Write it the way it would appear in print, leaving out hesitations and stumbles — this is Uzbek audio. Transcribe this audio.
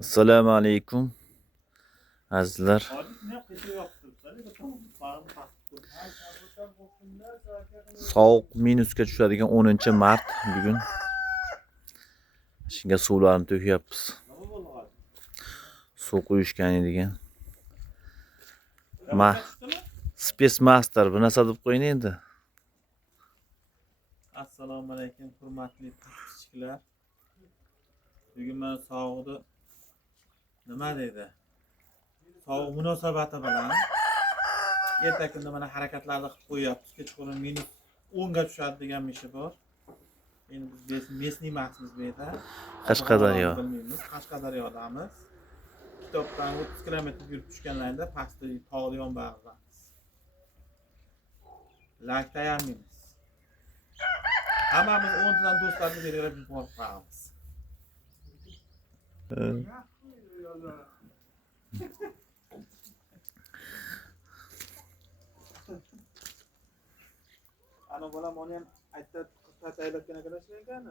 Assalomu alaykum azizlar. Sovuq minusga tushadigan 10-mart bugun. Shunga suvlarni to'kyapmiz. Suv quyishgan edigan. Space Master bir narsa deb qo'ying endi. Assalomu alaykum hurmatli ishchilar. Bugun men sovuqni nima deydi? Sovuq munosabati bilan erta kunda mana harakatlarni qilib qo'yapmiz. Kechqurun -10 ga tushadi degan mishi bor. Endi biz mesniy maqsimiz bu yerda. Qashqadaryo. Bilmaymiz. Qashqadaryodamiz. Kitobdan 30 kilometr yurib tushganlarida pastda tog'li yonbag'ridamiz. Lak tayyorlaymiz. Hammamiz 10 tadan do'stlarni berib borib qolamiz. Ana bolam onu ham aytda taylab kerak ekan.